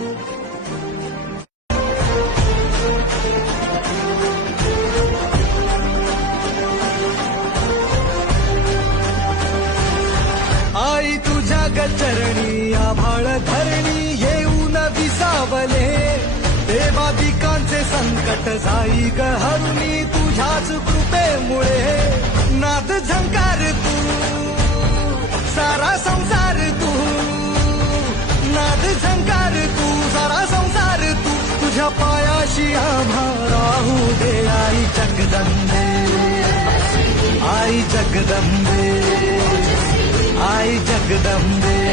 आई तुझ्या गचरणी आभाळ धरणी येऊन विसावले, देवादिकांचे संकट जाई ग हरुणी तुझ्याच कृपेमुळे. नाद झंकार तू सारा संसार तू, नाद झंकार तू सारा संसार तू, तुझ्या पायाशी आम्हा राहू दे आई जगदंबे, आई जगदंबे, आई जगदंबे.